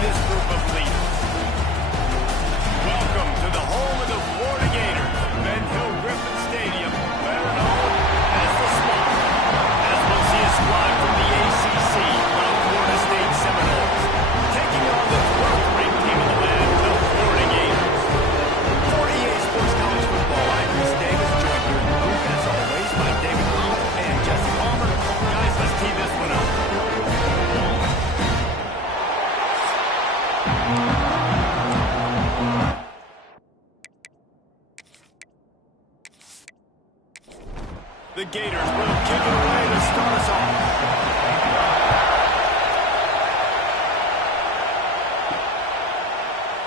this group of leaders. Welcome to the home of the Florida Gators, Ben Hill Griffin Stadium, better known as the Swamp. As we'll see a squad from the ACC, from Florida State Seminoles, taking on the 12th-ranked team in the land, the Florida Gators. For EA Sports College Football, I'm Chris Davis, joined here in the booth, as always, by David Palmer and Jesse Palmer. Guys, let's tee this one up. The Gators will kick it away to start us off.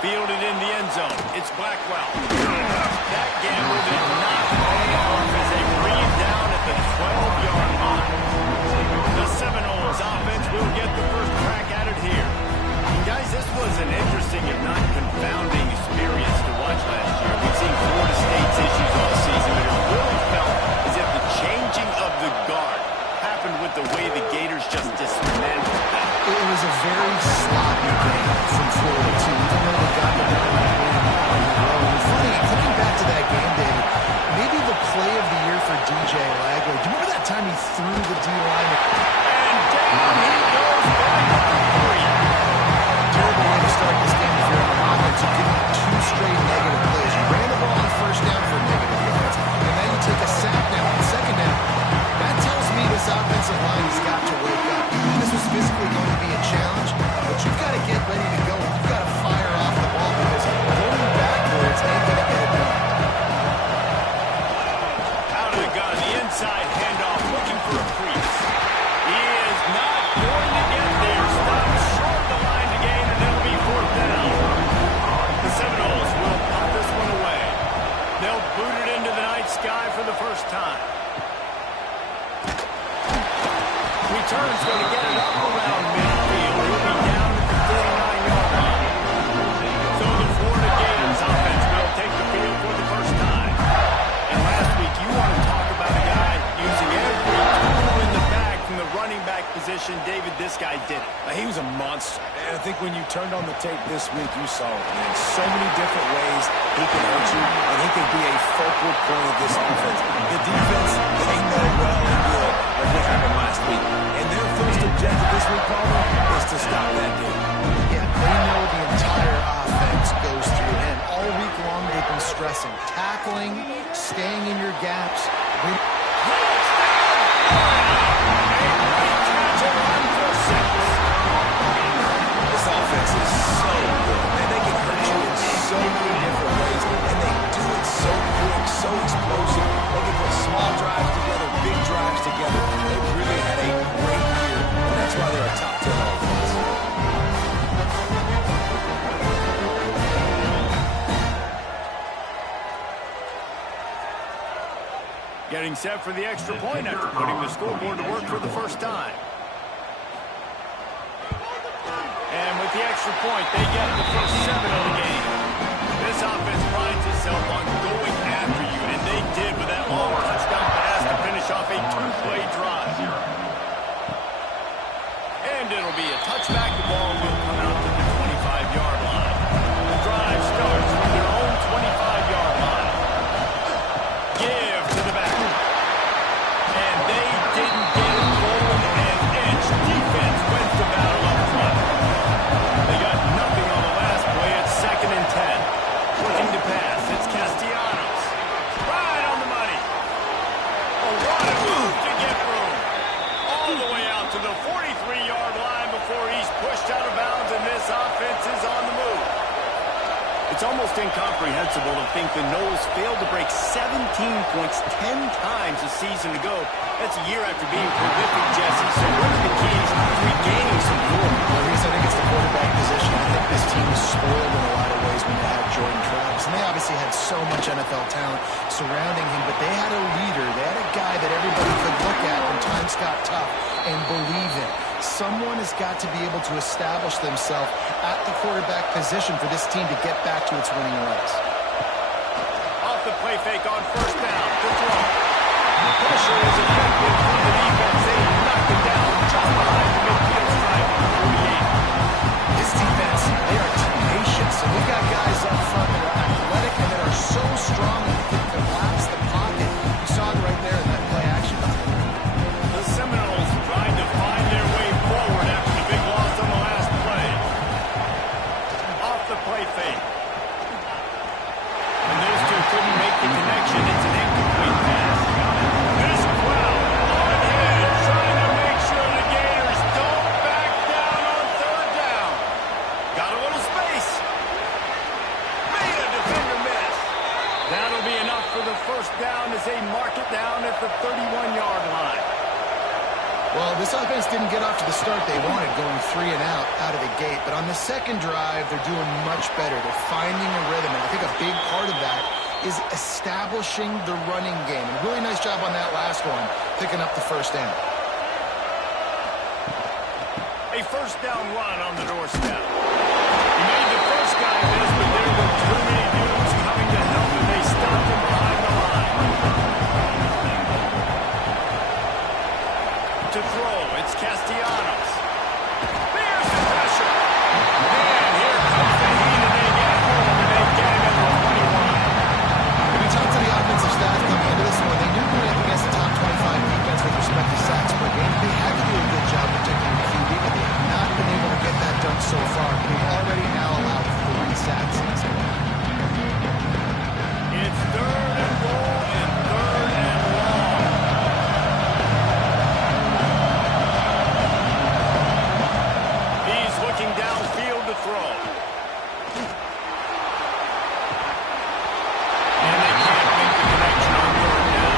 Fielded in the end zone. It's Blackwell. That gamble did not pay off as they bring it down at the 12-yard line. The Seminoles offense will get the first crack at it here. Guys, this was an interesting, if not confounding, experience to watch last year. We've seen Florida State's issues all season, but it really felt as if the changing of the guard happened with the way the Gators just dismantled them. It was a very sloppy game from Florida, too. Even though they got the dominant win on the road. And funny, thinking back to that game, David, maybe the play of the year for DJ Lago. Do you remember that time he threw the D-line? And down he goes back on three. Terrible way to start this game if you're on offense. You give up two straight negative plays. You ran the ball on first down for negative yards, and then you take a sack now on second down. That tells me this offensive line has got to wake up. This was physically going to be a challenge, but you've got to get ready to go. You've got to fire off the ball because going backwards ain't going to get it done. Out of the gun, the inside handoff, looking for a crease. He is not going to get there. Stopped short of the line to gain, and it'll be fourth down. The Seminoles will pop this one away. They'll boot it into the night sky for the first time. Return's going to get it up around midfield. He'll be down at the 49-yard line. So the Florida Gators offense will take the field for the first time. And last week, you want to talk about a guy using every tool in the bag from the running back position. David, this guy did it. He was a monster. And I think when you turned on the tape this week, you saw it. In so many different ways he can hurt you, and he can be a focal point of this offense. The defense, they know well and good what happened last week. And their first objective this week, Palmer, is to stop that dude. Yeah, they know the entire offense goes through him. All week long, they've been stressing tackling, staying in your gaps. This offense is so good, and they can hurt you in so many different ways, and they do it so quick, so explosive. They can put small drives together, big drives together. They've really had a great year, and that's why they're a top 10 offense. Getting set for the extra point after putting the scoreboard to work for the first time. And with the extra point, they get the first 7 of the game. This offense prides itself on going after you, and they did with that long touchdown pass to finish off a 2-play drive. And it'll be a touchback. The ball will come out to the 25-yard line. The drive starts from their own 25-yard line. Give to the back. And they didn't get it rolling and inch. Defense wins the battle up front. They got nothing on the last play. It's 2nd and 10. Looking to pass. It's Castellanos. Right on the money. Oh, what a move to get room. All the way out to the 43-yard line before he's pushed out of bounds, and this offense is on the move. It's almost incomprehensible to think the Noles failed to break 17 points 10 times a season ago. That's a year after being prolific, Jesse. So what are the keys to regaining some form? Well, I think it's the quarterback position. I think this team is spoiled in a lot of ways when you have Jordan Travis. And they obviously had so much NFL talent surrounding him, but they had a leader. They had a guy that everybody could look at when times got tough and believe in. Someone has got to be able to establish themselves at the quarterback position for this team to get back to its winning ways. Off the play fake on first down. To throw. The pressure is effective from the defense. They knocked it down just behind the midfield stripe. 48. This defense start they wanted, going 3 and out of the gate. But on the second drive, they're doing much better. They're finding a rhythm, and I think a big part of that is establishing the running game. And really nice job on that last one, picking up the first down. A first down run on the doorstep. He made the first guy miss, but there were too many dudes coming to help, and they stopped him behind the line. To throw, it's Castellanos. There's the pressure. And here comes the heat, and they get home, and they get him at the 21. When we talked to the offensive staff coming into this one, they knew going up against the top 25 defense with respect to sacks per game. They had to do a good job protecting the QB, but they have not been able to get that done so far. They've already now allowed 3 sacks in this game. It's 3rd and goal and 3rd and long. He's looking downfield to throw. And they can't make the connection on 3rd down.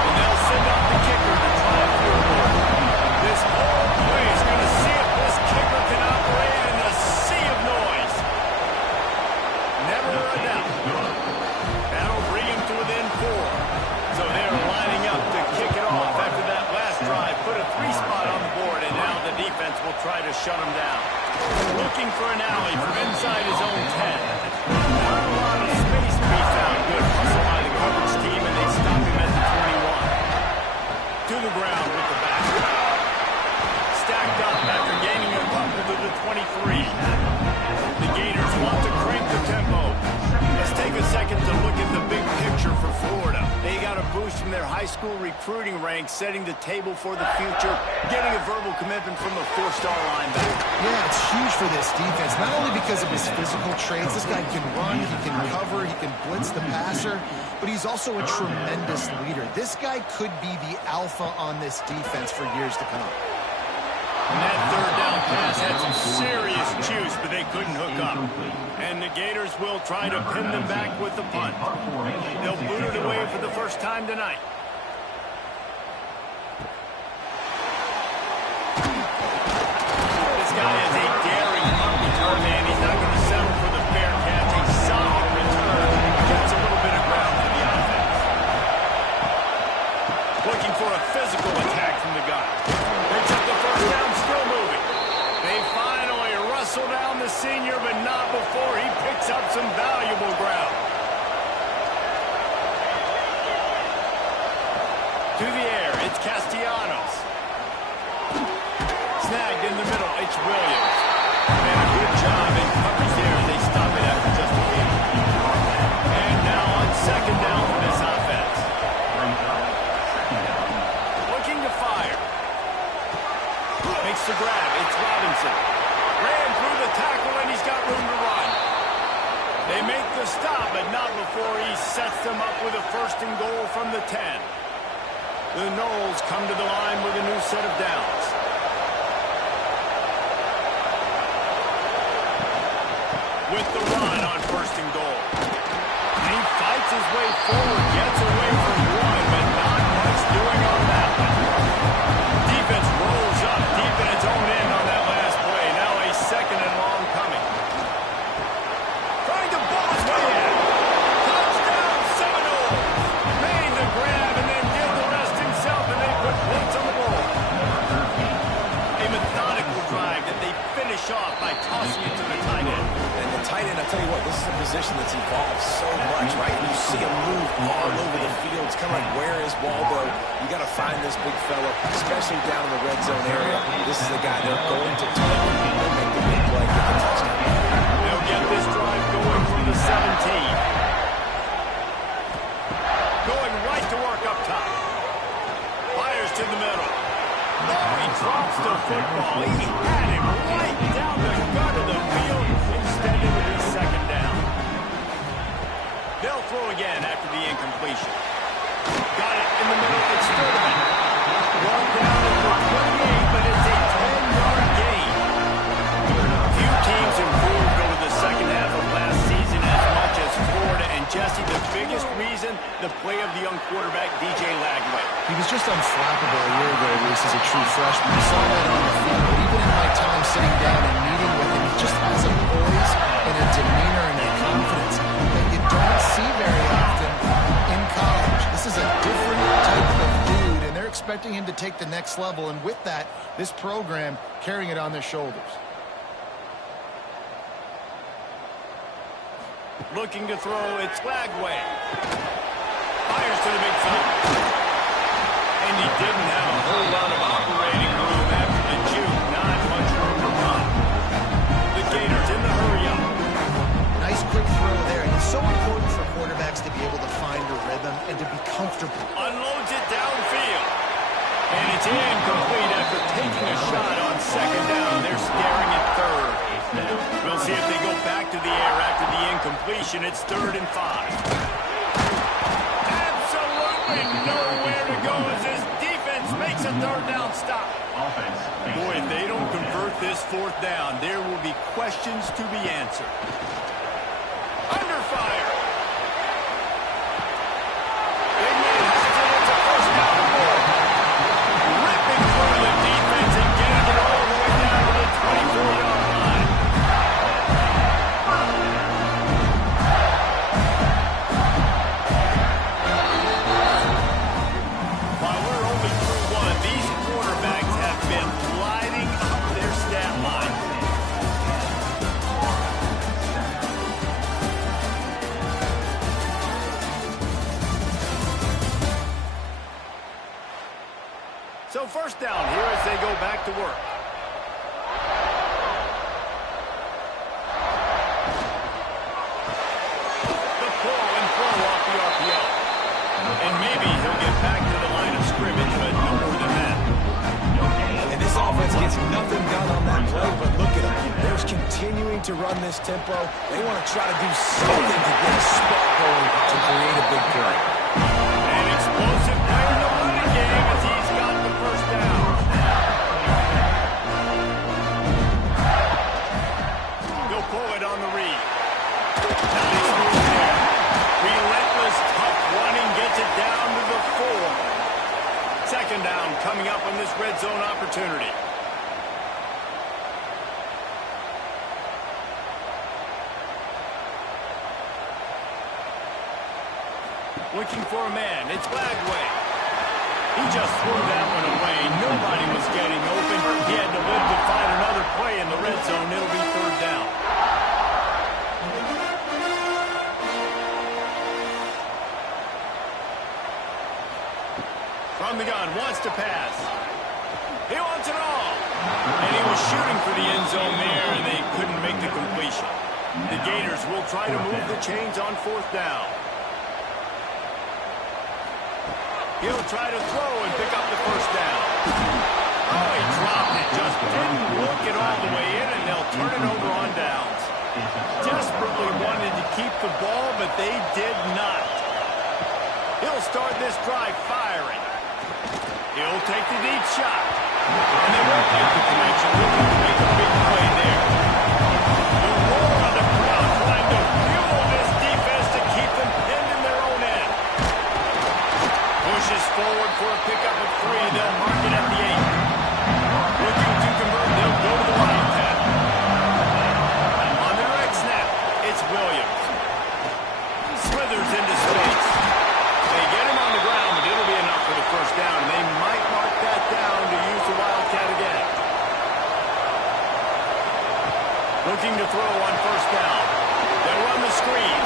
And they'll send out the kicker to try a field goal. This whole play is going to see if this kicker can operate in a sea of noise. Never a doubt. That'll bring him to within 4. So they're lining up to kick it off after that last drive. Put a 3 spot on the board, and now the defense will try to shut him down. Looking for an alley from inside his own 10. Not a lot of space to be found. Good hustle by the coverage team, and they stop him at the 21. To the ground with the back. Stacked up after gaining a couple to the 23. The Gators want to crank the tempo. Let's take a second to look at the big picture for Florida. They got a boost from their high school recruiting ranks, setting the table for the future, getting a verbal commitment from a 4-star linebacker. Yeah, it's huge for this defense, not only because of his physical traits. This guy can run, he can cover, he can blitz the passer, but he's also a tremendous leader. This guy could be the alpha on this defense for years to come. And that 3rd down pass had some serious juice, but they couldn't hook up. And the Gators will try to pin them back with the punt. They'll boot it away for the first time tonight. This guy is a daring punt return man. He's not going to settle for the fair catch. A solid return. Gets a little bit of ground to the offense. Looking for a physical attack from the gun. Picks up the first down, still moving. They finally wrestle down the senior, but not before he picks up some valuable ground. To the air, it's Castellanos. Snagged in the middle, it's Williams. And a good job in coverage there. They stop it after just a few. And now on 2nd down for this offense. Looking to fire. Makes the grab. It's Robinson. Ran through the tackle, and he's got room to run. They make the stop, but not before he sets them up with a 1st and goal from the 10. The Noles come to the line with a new set of downs. With the run on 1st and goal. And he fights his way forward, gets away from one, but not much doing on that one. Defense rolls up deep in its own end on that last play. Now a 2nd and long coming. Trying to ball his way in. Touchdown Seminoles. Made the grab and then did the rest himself, and they put points on the board. A methodical drive that they finish off by tossing it to the tight end. And the tight end, I'll tell you what, this is a position that's evolved so much, right? And you see him move all over the field. It's kind of like, where is Waldo? You got to find this big fella, especially down in the red zone area. This is the guy they're going to target. They'll make the big play, get the touchdown. They'll get this drive going from the 17. Going right to work up top. Fires to the middle. Oh, he drops the football. He had him right down the gut of the field. Instead, it will be 2nd down. They'll throw again after the incompletion. Got it in the middle. It's Sturdivant. Ball down at the 28, but it's a 10-yard gain. Few teams improved over the second half of last season as much as Florida. And Jesse, the biggest reason the play of the young quarterback, DJ Lagway. He was just unflappable a year ago, Reese, as a true freshman. We saw that on the field. But even in my time sitting down and meeting with him, he just has a poise and a demeanor and a confidence that you don't see very often in college. This is a different type of dude, and they're expecting him to take the next level. And with that, this program carrying it on their shoulders. Looking to throw, it's Lagway. Fires to the big field. And he didn't have a whole lot of operating room after the juke. Not much room to run. The Gators in the hurry-up. Nice quick throw there. It's so important for quarterbacks to be able to find a rhythm and to be comfortable. Unloads it downfield. And it's incomplete after taking a shot on second down. They're staring at third. We'll see if they go back to the air after the incompletion. It's 3rd and 5. Absolutely nowhere to go as this defense makes a 3rd down stop. Boy, if they don't convert this 4th down, there will be questions to be answered. Under fire. They may have it. It's a 1st down ball. Ripping through the defense and getting it all the way down to the 24-yard line. While we're only through one, these quarterbacks have been lighting up their stat line. So 1st down here as they go back to work. The pull and throw off the RPO. And maybe he'll get back to the line of scrimmage, but no more than that. And this offense gets nothing done on that play, but look at them. They're continuing to run this tempo. They want to try to do something to get a spark going to create a big play. An explosive play in the running game as he's got the 1st down. He'll pull it on the read. Nice move there. Relentless, tough running gets it down to the 4. 2nd down coming up on this red zone opportunity. Looking for a man. It's Lagway. He just threw that one away. Nobody was getting open. He had to live to find another play in the red zone. It'll be 3rd down. From the gun, wants to pass. He wants it all. And he was shooting for the end zone there, and they couldn't make the completion. The Gators will try to move the chains on 4th down. He'll try to throw and pick up the 1st down. Oh, he dropped it. Just didn't work it all the way in, and they'll turn it over on downs. Desperately wanted to keep the ball, but they did not. He'll start this drive firing. He'll take the deep shot. And they won't make the connection. Looking to make a big play there. The roar of the crowd trying to fuel this defense to keep them pinned in their own end. Pushes forward for a pickup of 3. They'll mark it at the 8. Looking to convert. They'll go to the Wildcat. On their next snap, it's Williams. Slithers into space. They get him on the ground, but it'll be enough for the 1st down. And they might mark that down to use the Wildcat again. Looking to throw on 1st down. They'll run the screen.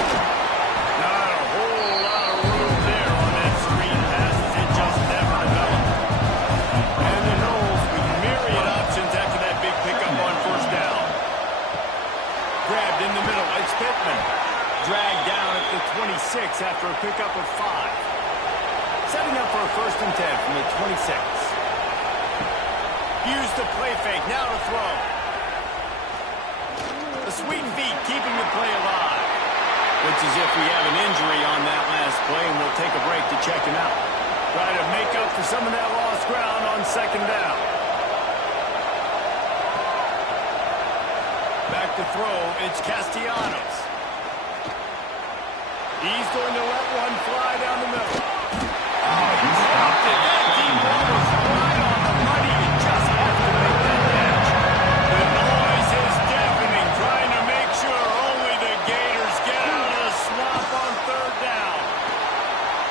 Not a whole lot of room there on that screen pass. It just never developed. And the Knowles with myriad options after that big pickup on 1st down. Grabbed in the middle. It's Pittman. Dragged down at the 26 after a pickup of 5. Setting up for a 1st and 10 from the 26. Use the play fake. Now to throw. The sweet feet keeping the play alive. Looks as if we have an injury on that last play, and we'll take a break to check him out. Try to make up for some of that lost ground on 2nd down. Back to throw. It's Castellanos. He's going to let one fly down the middle. Oh, he dropped it. That deep ball was right on the money. You just have to make that catch. The noise is deafening, trying to make sure only the Gators get out of the swamp on third down.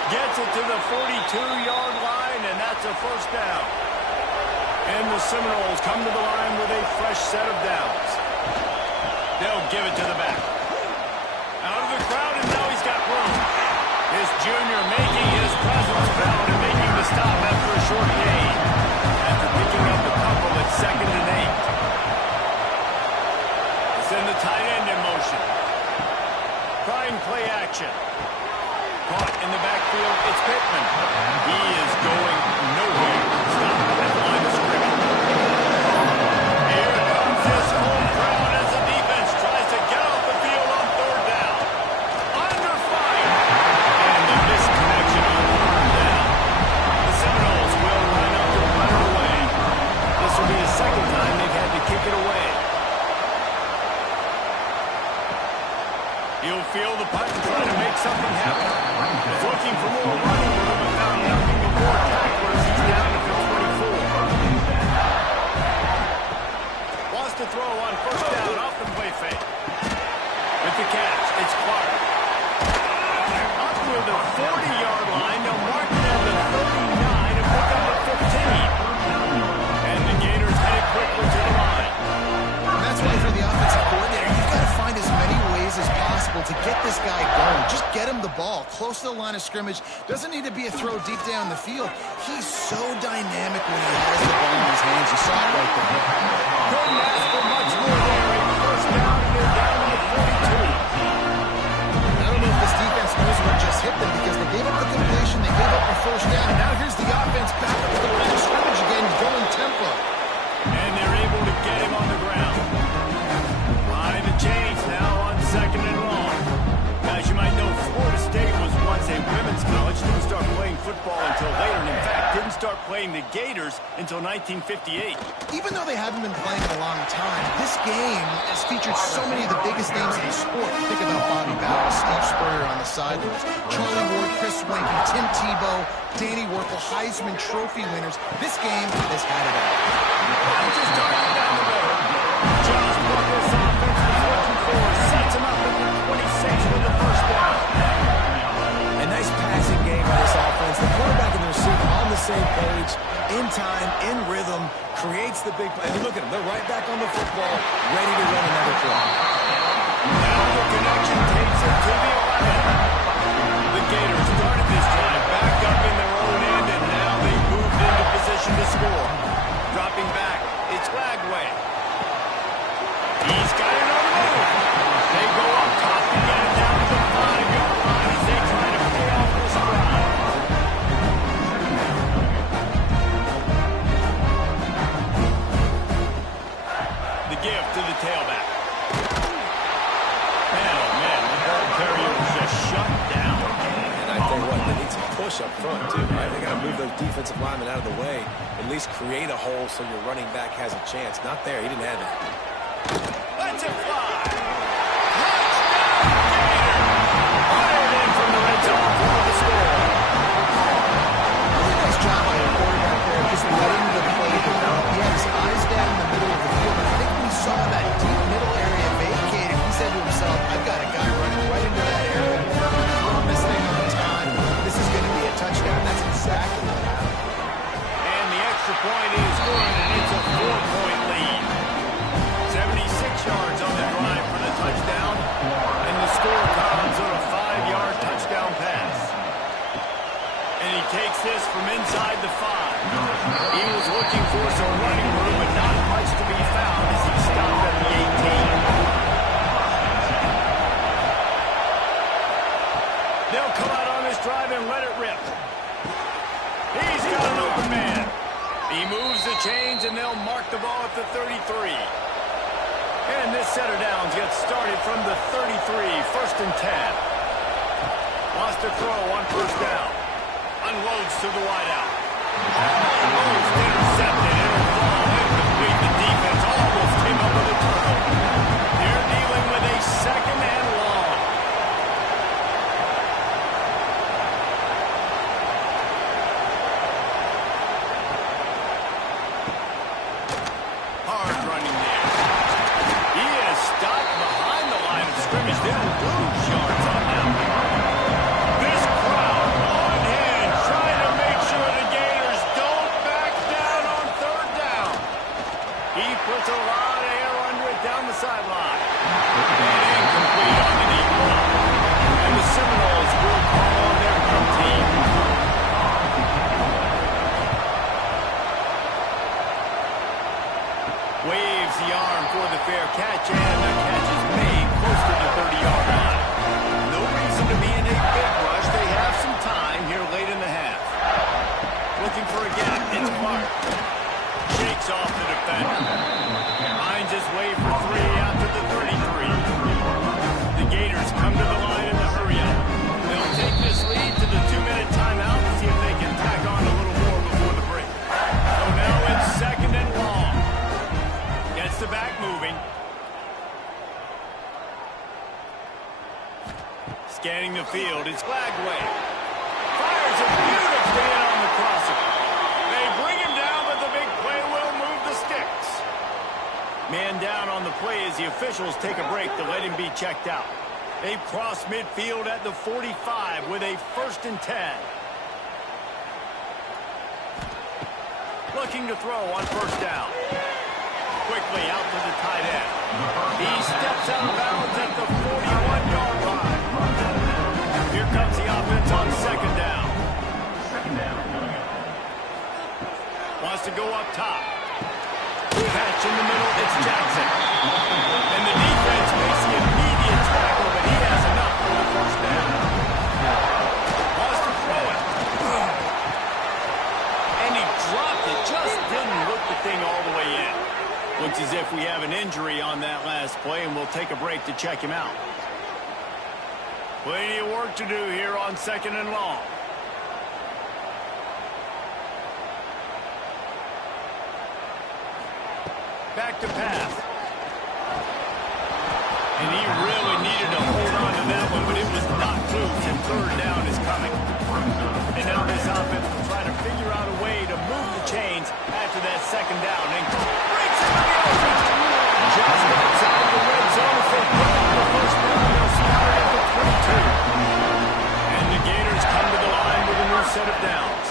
Gets it to the 42-yard line, and that's a first down. And the Seminoles come to the line with a fresh set of downs. They'll give it to the back. Out of the crowd, and now he's got room. This junior making his presence felt and making the stop after a short gain. After picking up a couple at 2nd and 8. Send the tight end in motion. Trying play action. Caught in the backfield, it's Pittman. He is going nowhere. Stop at the line of scrimmage. Here comes this home crowd as the defense tries to get off the field on third down. Under fire. And the misconnection on third down. The Seminoles will line up to run it away. This will be the second time they've had to kick it away. He'll feel the punt and try to make something happen. He's looking for more running room and found nothing but more tacklers. He's down to the 24. Wants to throw on first down off the play fake. With the catch, it's Clark. Up to the 40-yard line. They'll mark it at the 39 and pick up the 15. And the Gators head quickly to the line. And that's why for the offensive coordinator, you've got to find as many ways as possible to get this guy going. Just get him the ball close to the line of scrimmage. Doesn't need to be a throw deep down the field. He's so dynamic when he has the ball in his hands. You saw it right there. Couldn't ask for much more there. First down, and they're down to the 42. I don't know if this defense knows what just hit them because they gave up the completion, they gave up the first down, and now here's the offense back up to the line of scrimmage again, going tempo. And they're able to get him on the ground. Line to change now on 2nd and long. As you might know, Florida State was once a women's college. Didn't start playing football until later, and in fact, didn't start playing the Gators until 1958. Even though they haven't been playing in a long time, this game has featured so many of the biggest names in the sport. You think about Bobby Bowden, Steve Spurrier on the sidelines, Charlie Ward, Chris Wanky, Tim Tebow, Danny Werfel, Heisman Trophy winners. This game has had it all. Just starting down the middle. Just what this offense was looking for. Sets him up at the 26 with the first down. A nice passing game by this offense. The quarterback and the receiver on the same page, in time, in rhythm, creates the big play. And look at them. They're right back on the football, ready to run another play. Now the connection takes it to the 11. The Gators started this drive back up in their own end, and now they've moved into position to score. Dropping back, it's Lagway. He's got it on the move. They go up top and get it down to the 5-yard line as they try to pay off this drive. The give to the tailback. Man, oh man, the ball carrier was just shut down. And I tell you what, they need some push up front, too, right? They got to move those defensive linemen out of the way, at least create a hole so your running back has a chance. Not there. He didn't have it. Let's it fly. Touchdown, Gators. Fired in from the red zone for the score. Really nice job by the quarterback there, just letting the play develop. He had his eyes down in the middle of the field, and I think when he saw that deep middle area vacated, he said to himself, I've got a guy running right into that area. Throwing this thing on time. This is going to be a touchdown. That's exactly what happened. And the extra point is good, and it's a 4-point lead. 76 yards on the drive for the touchdown, and the score comes on a 5-yard touchdown pass. And he takes this from inside the 5. He was looking for some running room, but not much to be found as he stopped at the 18. They'll come out on this drive and let it rip. He's got an open man. He moves the chains, and they'll mark the ball at the 33. And this set of downs gets started from the 33, 1st and 10. Wants to throw on first down. Unloads to the wideout. Almost intercepted. It'll fall incomplete. The defense almost came up with a turnover. They're dealing with a 2nd and long. damage. They'll lose yards on that one. This crowd on hand trying to make sure the Gators don't back down on third down. He puts a lot of air under it down the sideline. And incomplete on the deep ball. And the Seminoles will call on their home team. Waves the arm for the fair catch, and the catch is made close to the 30-yard line. No reason to be in a big rush. They have some time here late in the half. Looking for a gap. It's Clark. Shakes off the defender. Finds his way for 3 out to the 33. The Gators come to the line in the hurry-up. They'll take this lead to the 2-minute timeout and see if they can tack on a little more before the break. So now it's second and long. Gets the back moving. Scanning the field, it's Flagway. Fires it beautifully in on the crosser. They bring him down, but the big play will move the sticks. Man down on the play as the officials take a break to let him be checked out. They cross midfield at the 45 with a 1st and 10. Looking to throw on 1st down. Quickly out to the tight end. He steps out of bounds at the 41-yard line. Here comes the offense on 2nd down. Wants to go up top. Catch in the middle, it's Jackson. And the defense makes the immediate tackle, but he has enough for the 1st down. Wants to throw it. And he dropped it, just didn't look the thing all the way in. Looks as if we have an injury on that last play, and we'll take a break to check him out. Plenty of work to do here on 2nd and long. Back to pass. And he really needed to hold on to that one, but it was knocked loose, and 3rd down is coming. And now this offense will try to figure out a way to move the chains after that 2nd down. And breaks into the open. Just outside the red zone. If they get the 1st down, they'll start at the 22. And the Gators come to the line with a new set of downs.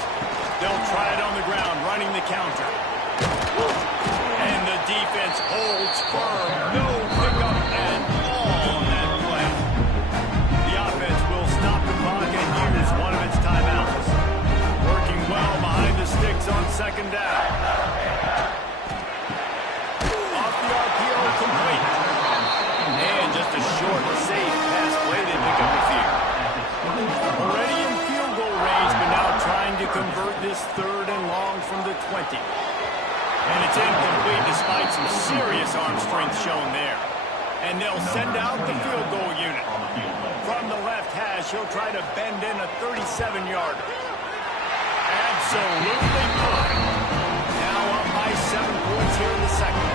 They'll try it on the ground, running the counter. And the defense holds firm. No pickup at all on that play. The offense will stop the clock and use one of its timeouts. Working well behind the sticks on 2nd down. Off the RPO, complete. And just a short, safe pass play. They pick up the field. Already in field goal range, but now trying to convert this 3rd and long from the 20. And it's incomplete despite some serious arm strength shown there. And they'll send out the field goal unit. From the left hash, he'll try to bend in a 37-yarder. Absolutely good. Now up by 7 points here in the 2nd.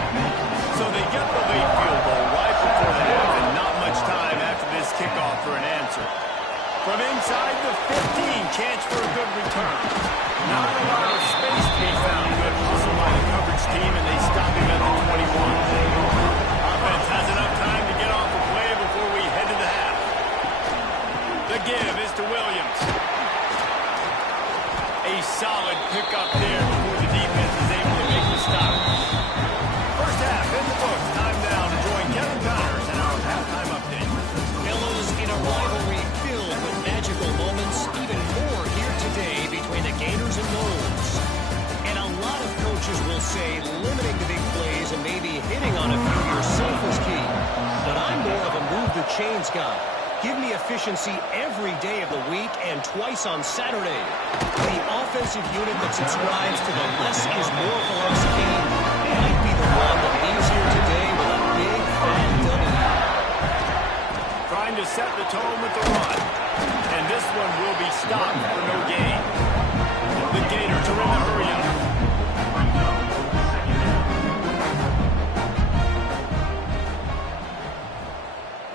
So they get the late field goal right before the half, and not much time after this kickoff for an answer. From inside the 15, chance for a good return. Not a lot of space to be found. Good hustle by the coverage team, and they stop him at the 21. Offense has enough time to get off the play before we head to the half. The give is to Williams. A solid pickup there before the defense is able to make the stop. 1st half in the books. Time now to join Kevin Connors in our halftime update. Fellas, in a rivalry filled with magical moments, even more here today between the Gators and Noles. And a lot of coaches will say limiting the big plays and maybe hitting on a few yourself is key. But I'm more of a move the chains guy. Give me efficiency every day of the week and twice on Saturday. The offensive unit that subscribes to the less is more philosophy might be the one that leaves here today with a big fat W. Trying to set the tone with the run. And this one will be stopped for no gain. The Gators are in the hurry-up.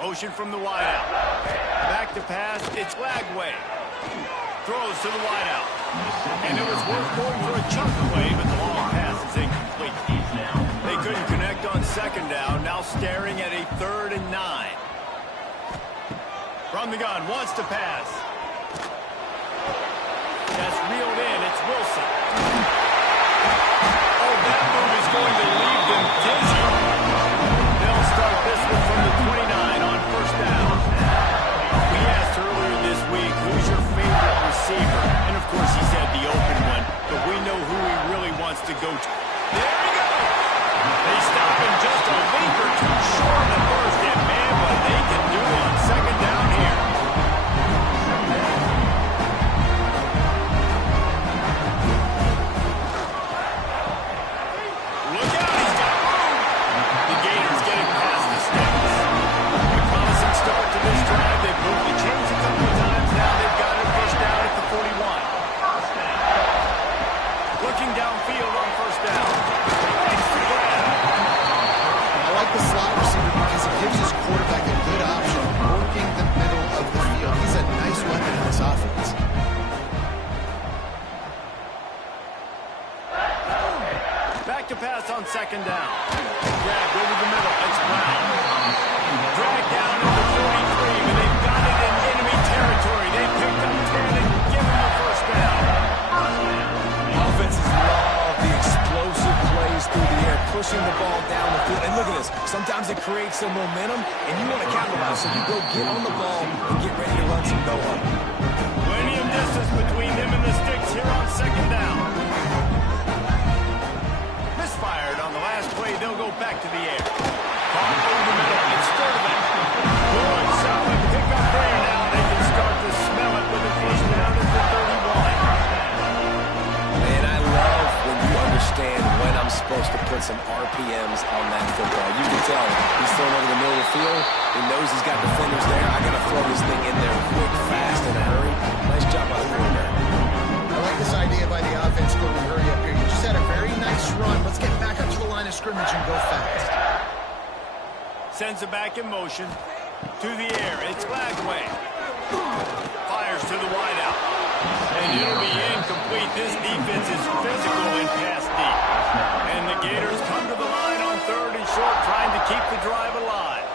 Motion from the wideout. Back to pass, it's Lagway. Throws to the wideout. And it was worth going for a chunk play, but the long pass is incomplete. They couldn't connect on 2nd down, now staring at a 3rd and 9. From the gun, wants to pass. That's reeled in. It's Wilson. Oh, that move is going to leave them dizzy. They'll start this one from the 29 on first down. We asked earlier this week, who's your favorite receiver? And, of course, he said the open one, but we know who he really wants to go to. There we go. They stop him just a week or two short of the first, and, man, what they can do on second down here. Look out, he's got room. The Gators getting past the sticks. A promising start to this drive. They've moved the chains a couple of times. Now they've got it first down at the 41. Looking downfield on first down. Makes the grab. I like the slot receiver because it gives his quarterback a good option working the middle of the field. He's a nice weapon in this offense. Back to pass on second down. Grabbed over the middle. It's Brown. Dragged down at the 43, but they've got it in enemy territory. They picked up 10 and give him the first down. Offenses love the explosive plays through the air, pushing the ball down the field. And look at this. Sometimes it creates some momentum, and you want to capitalize. So you go get on the ball and get ready to run some no-huddle. Plenty of distance between them and the sticks here on second down. Misfired on the last play. They'll go back to the air. Caught over the middle. It's Sturdivant. Good, solid pickup there. Now they can start to smell it with a first down at the 31. And I love when you understand when I'm supposed to put some RPMs on that football. You can tell he's throwing over the middle of the field. He knows he's got defenders there. I got to throw this thing in there quick, fast, in a hurry. Nice job by the quarterback. I like this idea by the offense going to hurry up here. You just had a very nice run. Let's get back up to the line of scrimmage and go fast. Sends it back in motion. To the air. It's Gladway. Fires to the wideout. And it'll be incomplete. This defense is physical and pass deep. And the Gators come to the line on third and short, trying to keep the drive alive.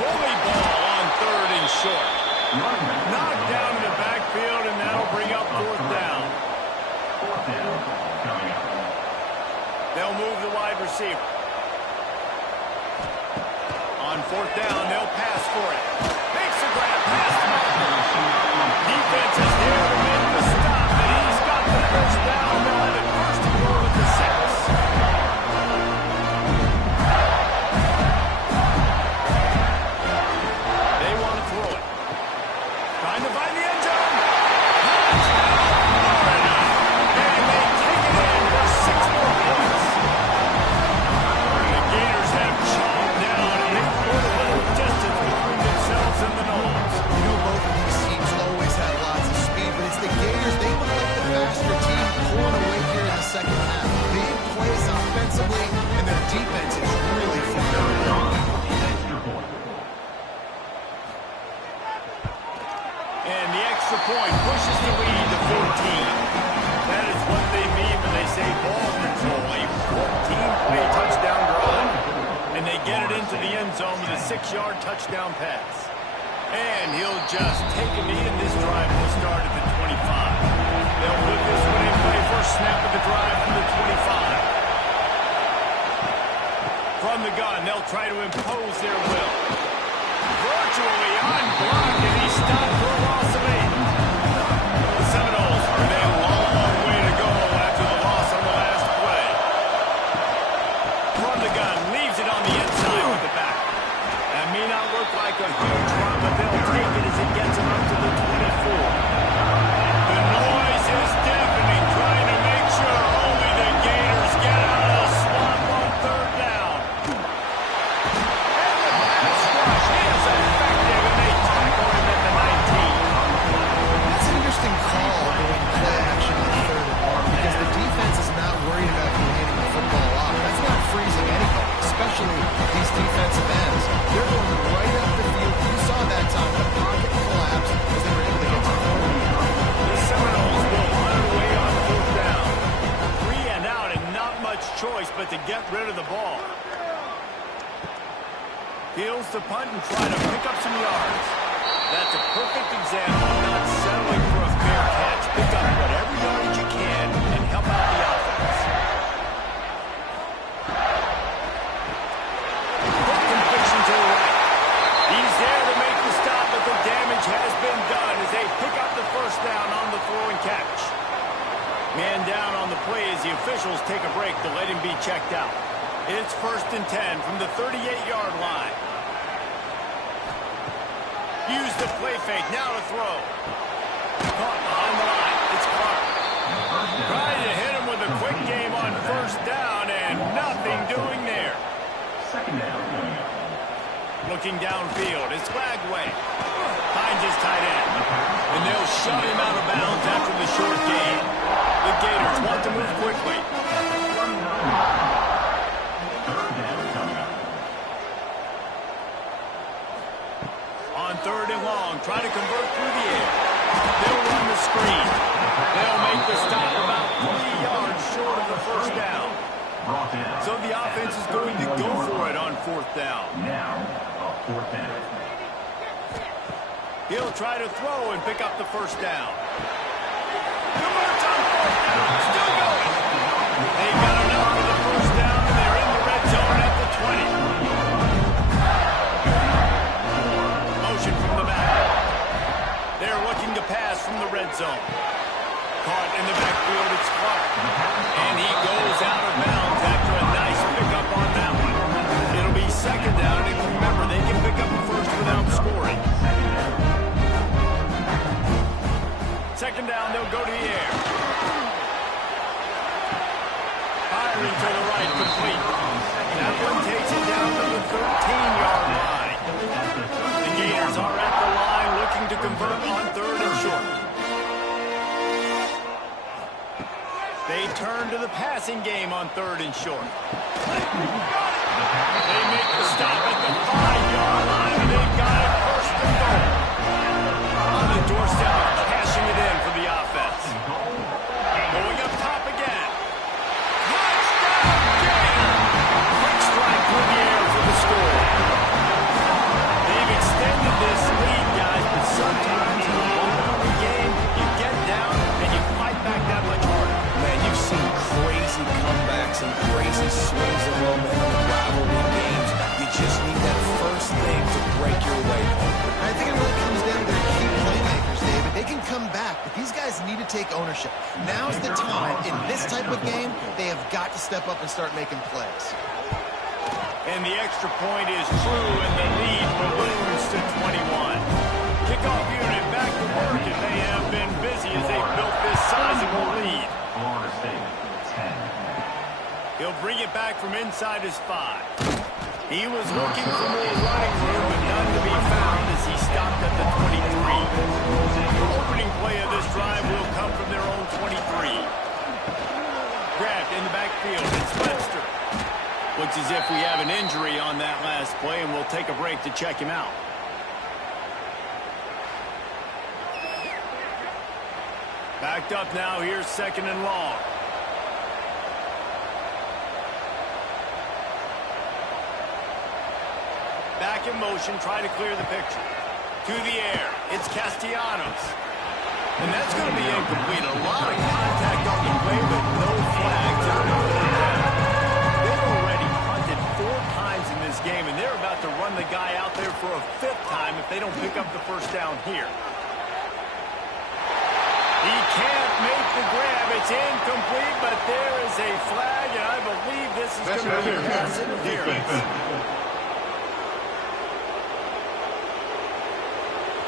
Bully ball on third and short. Knocked down in the backfield, and that'll bring up fourth down. They'll move the wide receiver. On fourth down, they'll pass for it. Makes the grab, pass the ball. Defense is there to make the stop, and he's got the first down. They'll have it first and goal at the 6. They want to throw it. Trying to find the end zone. And they take it in for 6 more points. The Gators have chomped down, and they've put a little distance between themselves and the Noles. You know, both of these teams always have lots of speed, but it's the Gators. They look like the faster team pulling away here in the second half. Big plays offensively, and their defense is really formidable. And the extra point pushes the lead to 14. That is what they mean when they say ball control, a 14-play touchdown drive. And they get it into the end zone with a 6-yard touchdown pass. And he'll just take a knee, and this drive will start at the 25. They'll put this one in play first snap of the drive from the 25. From the gun, they'll try to impose their will. Virtually unblocked, and he stopped for a loss of 8. The Seminoles with a long way to go after the loss on the last play. From the gun, leaves it on the inside with the back. That may not look like a huge run, but they'll take it as it gets them up to the 24. The noise is deafening, trying to make sure only the Gators get out of the swamp on third down. And the pass rush is effective, and they tackle him at the 19. That's an interesting call going play action on third and long because the defense is not worried about you handing the football off. That's not freezing anybody, especially these defensive ends. They're going right up the field. You saw that time. The pocket collapsed as they were able to get to the ball. The Seminoles will run away on fourth down. 3 and out, and not much choice but to get rid of the ball. Heels the punt and try to pick up some yards. That's a perfect example of not settling for a fair catch. Pick up whatever yardage you can and help out the offense. Quick conviction to the right. He's there to make the stop, but the damage has been done as they pick up the first down on the throw and catch. Man down on the play as the officials take a break to let him be checked out. It's 1st and 10 from the 38-yard line. Use the play fake, now to throw. Caught behind the line, it's Clark. Trying to hit him with a quick game on 1st down, and nothing doing there. 2nd down. Looking downfield, it's Lagway. Finds his tight end. And they'll shove him out of bounds after the short gain. The Gators want to move quickly. On 3rd and long, try to convert through the air. They'll run the screen. They'll make the stop about 3 yards short of the 1st down. So the offense is going to go for it on 4th down. Now, 4th down. He'll try to throw and pick up the 1st down. Converts on 4th down. Still going. They've got enough for the 1st down, and they're in the red zone at the 20. Motion from the back. They're looking to pass from the red zone. Caught in the backfield, it's Clark. And he goes out of bounds after a nice pickup on that one. It'll be 2nd down, and remember, they can pick up a first without scoring. 2nd down, they'll go to the air. Firing to the right, complete. That one takes it down to the 13-yard line. The Gators are at the line looking to convert on 3rd and short. They turn to the passing game on 3rd and short. They make the stop at the 5-yard line, and they've got it 1st and goal. On the doorstep, cashing it in for the offense. Going up top again. Touchdown, Gator! Quick strike through the air for the score. They've extended this lead, guys, but sometimes in a long game, you get down and you fight back that much harder. Man, you've seen crazy comebacks and crazy swings of momentum in rivalry games. You just need that first thing to break your way home. I think it really comes down to their key playmakers, David. They can come back, but these guys need to take ownership. Now's the time. In this type of game, they have got to step up and start making plays. And the extra point is true, and the lead balloons to 21. Kickoff unit back to work, and they have been busy as they built this sizable lead. Florida State, 10. He'll bring it back from inside his 5. He was looking for more running room, but none to be found as he stopped at the 23. The opening play of this drive will come from their own 23. Grabbed in the backfield, it's Webster. Looks as if we have an injury on that last play, and we'll take a break to check him out. Backed up now, here's 2nd and long. Back in motion, try to clear the picture. To the air, it's Castellanos. And that's going to be incomplete. A lot of contact on the play, but no flags. They've already punted 4 times in this game, and they're about to run the guy out there for a 5th time if they don't pick up the 1st down here. He can't make the grab. It's incomplete, but there is a flag, and I believe this is going to be pass interference.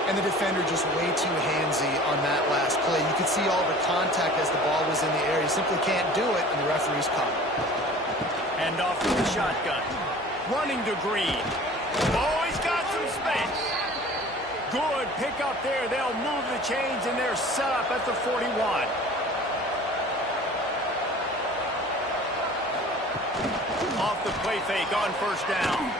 And the defender just way too handsy on that last play. You could see all the contact as the ball was in the air. He simply can't do it, and the referee's caught. And off with the shotgun. Running to Green. Oh, he's got some space. Good pick up there. They'll move the chains, and they're set up at the 41. Off the play fake on 1st down.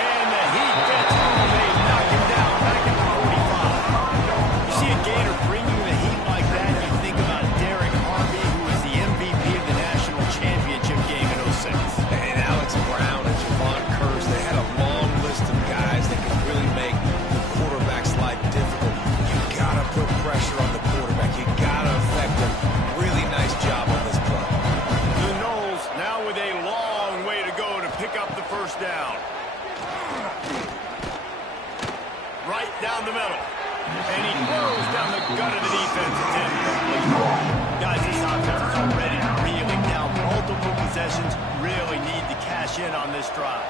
And the heat gets home. They knock him down back at the 45. You see a Gator bringing the heat like that, you think about Derek Harvey, who was the MVP of the national championship game in 06. And Alex Brown and Javon Curry. first down. Right down the middle. And he throws down the gut of the defense. It's incomplete. Guys, this offense is already reeling down. Multiple possessions, really need to cash in on this drive.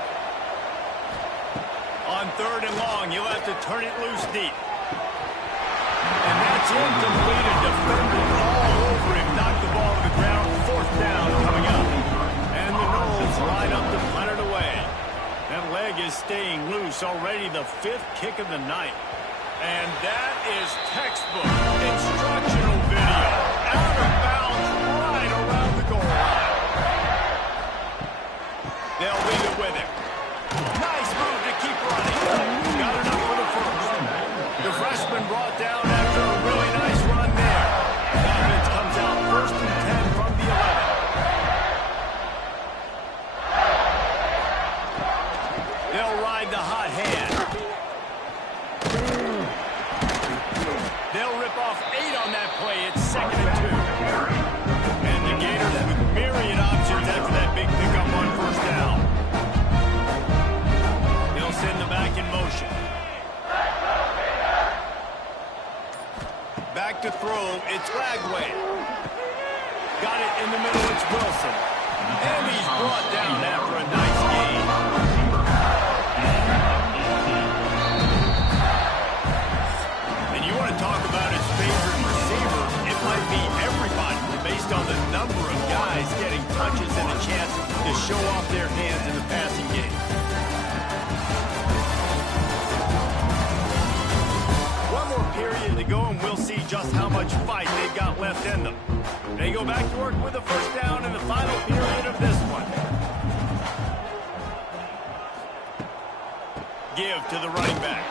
On 3rd and long, you'll have to turn it loose deep. And that's incomplete. A defender all over him. Knocked the ball to the ground. 4th down coming up. And the Knowles line up to punt it away. That leg is staying loose. Already the 5th kick of the night. And that is textbook instructional video. Out of bounds right around the goal line. They'll leave it with him. Nice move to keep running. Got enough for the first. The freshman brought down after a really nice run there. Offense comes out 1st and 10 from the 11. They'll ride the hot hand. They'll rip off 8 on that play. It's 2nd and 2. And the Gators with myriad options after that big pickup on 1st down. They'll send the back in motion. Back to throw. It's Lagway. Got it in the middle. It's Wilson. And he's brought down after a nice game. Talk about his favorite receiver, it might be everybody based on the number of guys getting touches and a chance to show off their hands in the passing game. One more period to go and we'll see just how much fight they've got left in them. They go back to work with a 1st down in the final period of this one. Give to the running back.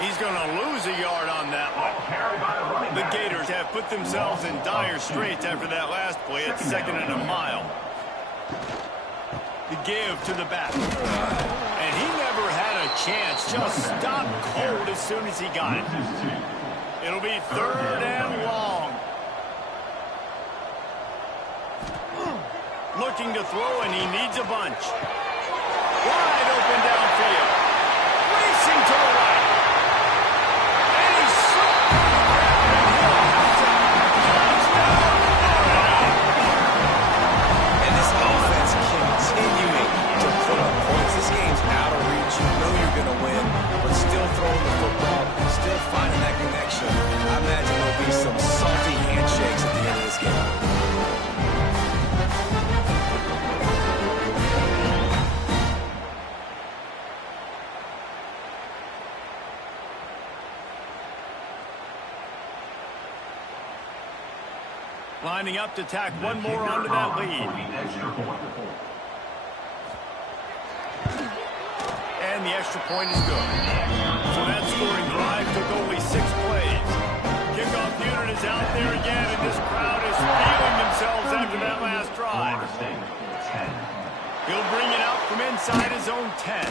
He's going to lose a yard on that one. The Gators have put themselves in dire straits after that last play. It's 2nd and a mile. The give to the back. And he never had a chance. Just stopped cold as soon as he got it. It'll be 3rd and long. Looking to throw, and he needs a bunch. Wide open downfield. Racing to the right. This game's out of reach. You know you're going to win, but still throwing the football, still finding that connection. I imagine there'll be some salty handshakes at the end of this game. Lining up to tack one more onto that lead. And the extra point is good. So that scoring drive took only 6 plays. Kickoff unit is out there again, and this crowd is feeling themselves after that last drive. He'll bring it out from inside his own 10.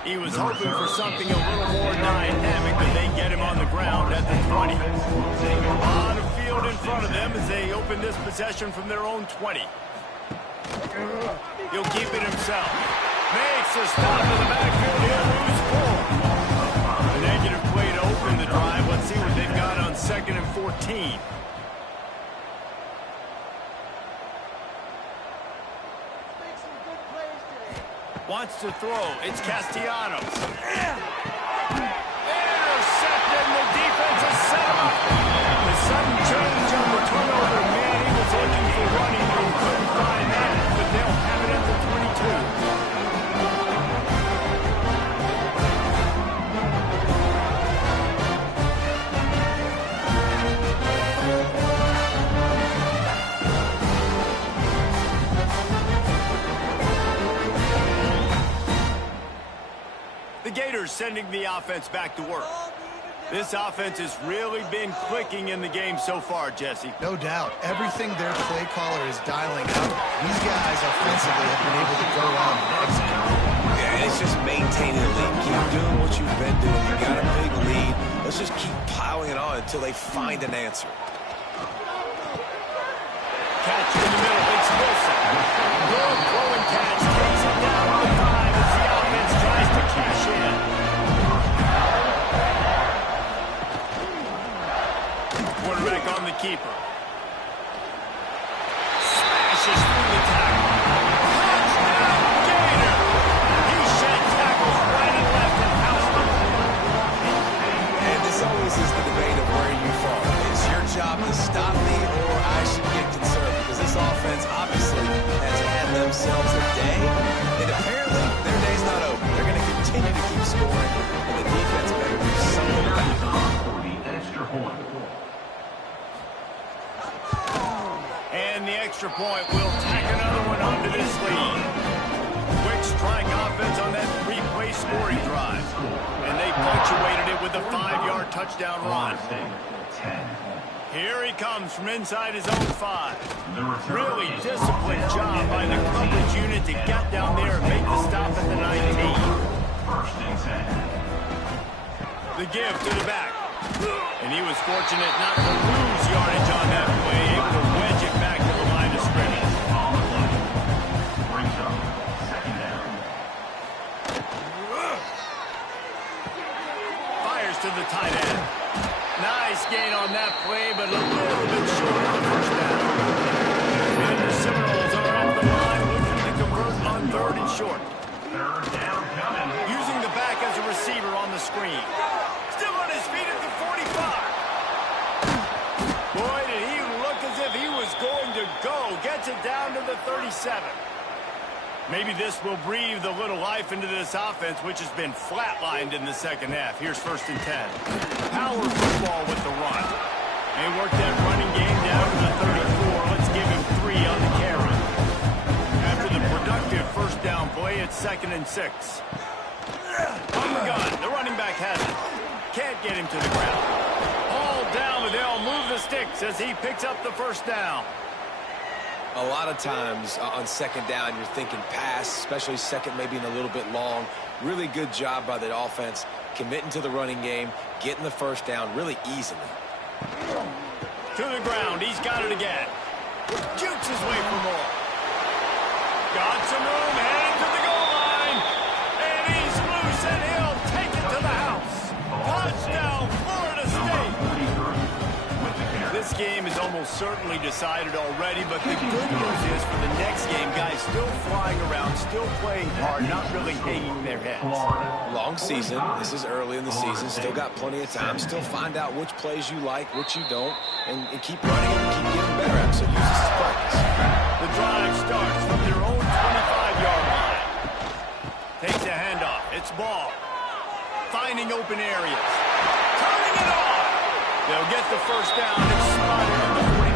He was hoping for something a little more dynamic, but they get him on the ground at the 20. On the field in front of them as they open this possession from their own 20. He'll keep it himself. Makes a stop in the backfield. He'll lose 4. A negative play to open the drive. Let's see what they've got on 2nd and 14. Wants to throw. It's Castellanos. Intercepted, and the defense has set him up. The sudden change on the turnover. Man, he was looking for running room. Couldn't find that, but they'll have it at the 22. The Gators sending the offense back to work. This offense has really been clicking in the game so far, Jesse. No doubt. Everything their play caller is dialing up, these guys offensively have been able to go out and execute. Yeah, it's just maintaining the lead. Keep doing what you've been doing. You got a big lead. Let's just keep piling it on until they find an answer. Catch in the middle. It's Wilson. Good throw and catch. Takes point. And the extra point will tack another one onto this lead. Quick strike offense on that three-play scoring drive. And they punctuated it with a 5-yard touchdown run. Here he comes from inside his own 5. Really disciplined job by the coverage unit to get down there and make the stop at the 19. First and 10. The give to the back. And he was fortunate not to lose yardage on that play, able to wedge it back to the line of scrimmage. Brings up second down. Fires to the tight end. Nice gain on that play, but a little bit short of the first down. And the Seminoles are up the line looking to convert on 3rd and short. Third down coming. Using the back as a receiver on the screen. Still on his feet at the 45. Boy, did he look as if he was going to go. Gets it down to the 37. Maybe this will breathe a little life into this offense, which has been flatlined in the second half. Here's 1st and 10. Power football with the run. They work that running game down to the 34. Let's give him 3 on the carry. After the productive first down play, it's 2nd and 6. On the gun, the running back has it. Can't get him to the ground. All down, but they'll move the sticks as he picks up the first down. A lot of times on 2nd down, you're thinking pass, especially second maybe in a little bit long. Really good job by the offense, committing to the running game, getting the first down really easily. To the ground, he's got it again. Jukes his way for more. Got some room, heading to the goal line. And he's loose, and he'll take it to the house. Touchdown, Florida State. This game is almost certainly decided already, but the good news is for the next game, guys still flying around, still playing hard, not really hanging their heads. Long season. This is early in the season. Still got plenty of time. Still find out which plays you like, which you don't, and keep running and keep getting better at it. So use this as practice. The drive starts from their own 25-yard line. Takes a handoff. It's ball. Finding open areas. Turning it on. They'll get the first down. It's spotted on the 49.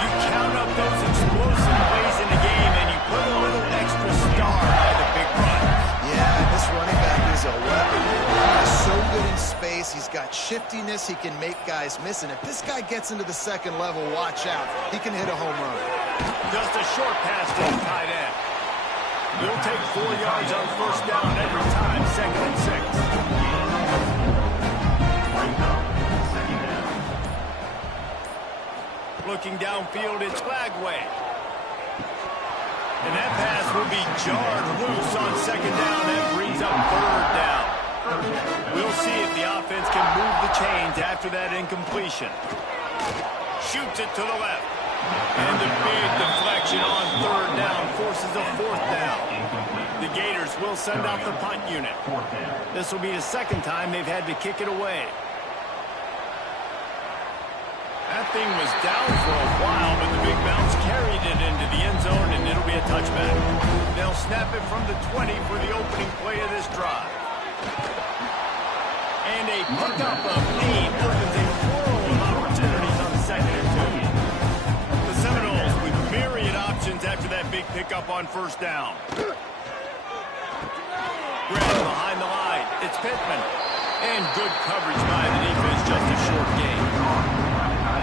You count up those explosive plays in the game, and you put a little extra star by the big run. Yeah, this running back is a weapon. He's so good in space. He's got shiftiness. He can make guys miss. And if this guy gets into the 2nd level, watch out. He can hit a home run. Just a short pass to the tight end. He'll take 4 yards on first down every time, 2nd and 6. Looking downfield, it's Flagway. And that pass will be jarred loose on 2nd down. That brings up 3rd down. We'll see if the offense can move the chains after that incompletion. Shoots it to the left. And the big deflection on 3rd down forces a 4th down. The Gators will send out the punt unit. This will be the 2nd time they've had to kick it away. That thing was down for a while, but the big bounce carried it into the end zone, and it'll be a touchback. They'll snap it from the 20 for the opening play of this drive. And a pickup of 8 opens a plural of opportunities on 2nd and 2. The Seminoles with myriad options after that big pickup on first down. Grab behind the line. It's Pittman. And good coverage by the defense, just a short gain.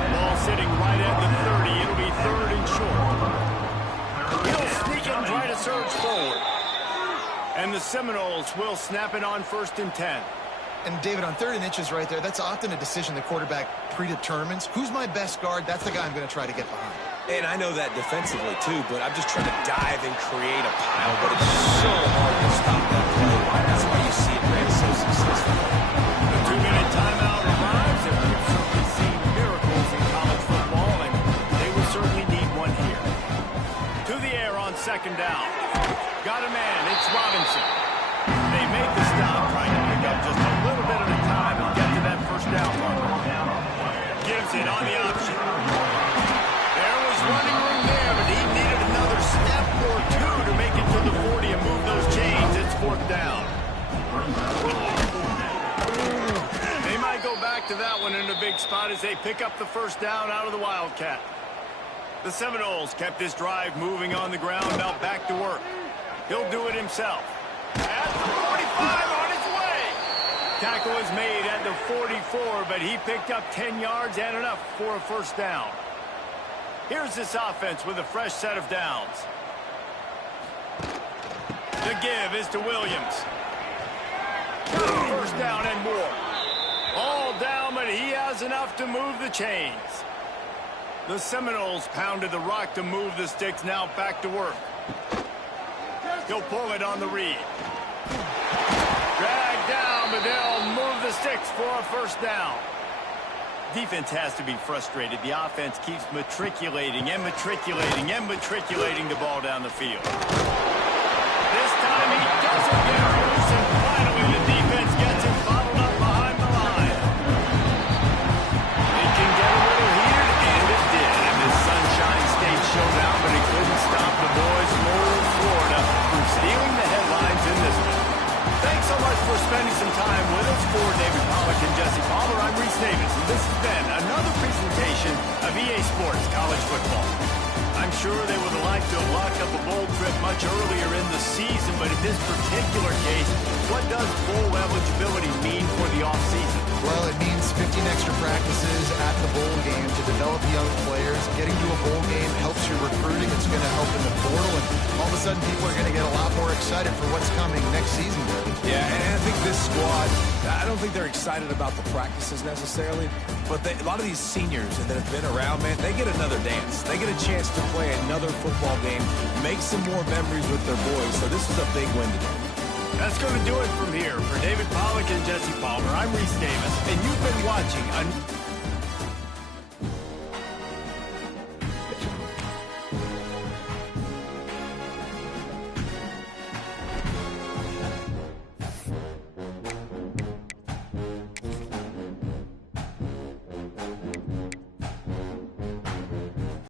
Ball sitting right at the 30. It'll be 3rd and short. He'll sneak it and try to surge forward. And the Seminoles will snap it on 1st and 10. And, David, on 3rd and inches right there, that's often a decision the quarterback predetermines. Who's my best guard? That's the guy I'm going to try to get behind. And I know that defensively, too, but I'm just trying to dive and create a pile, but it's so hard to stop that play. That's why you see it ran so successful. The 2-minute timeout arrives, and we've certainly seen miracles in college football, and they will certainly need one here. To the air on 2nd down. Got a man, it's Robinson. They make the stop, trying to pick up just a little bit at a time and get to that first down marker. Gives it on the option. There was running room there, but he needed another step or 2 to make it to the 40 and move those chains. It's 4th down. They might go back to that spot as they pick up the first down out of the Wildcat. The Seminoles kept this drive moving on the ground, now back to work. He'll do it himself. At the 45, on his way. Tackle was made at the 44, but he picked up 10 yards and enough for a first down. Here's this offense with a fresh set of downs. The give is to Williams. First down and more. All down, but he has enough to move the chains. The Seminoles pounded the rock to move the sticks, now back to work. He'll pull it on the read. Drag down, but they'll move the sticks for a first down. Defense has to be frustrated. The offense keeps matriculating and matriculating and matriculating the ball down the field. This time he doesn't get loose, and finally the defense gets him bottled up behind the line. It can get a little heated, and it did in this Sunshine State showdown, but it couldn't stop the boys from old Florida from stealing the headlines in this one. Thanks so much for spending some time with us. For David Pollack and Jesse Palmer, I'm Reese Davis, and this has been another presentation of EA Sports College Football. I'm sure they would have liked to have locked up a bowl trip much earlier in the season, but in this particular case, what does bowl eligibility mean for the offseason? Well, it means 15 extra practices at the bowl game to develop young players. Getting to a bowl game helps your recruiting. It's going to help in the portal, and all of a sudden people are going to get a lot more excited for what's coming next season, David. Yeah, and I think this squad, I don't think they're excited about the practices necessarily, but a lot of these seniors that have been around, man, they get another dance. They get a chance to play another football game, make some more memories with their boys, so this is a big win today. That's going to do it from here. For David Pollack and Jesse Palmer, I'm Reese Davis, and you've been watching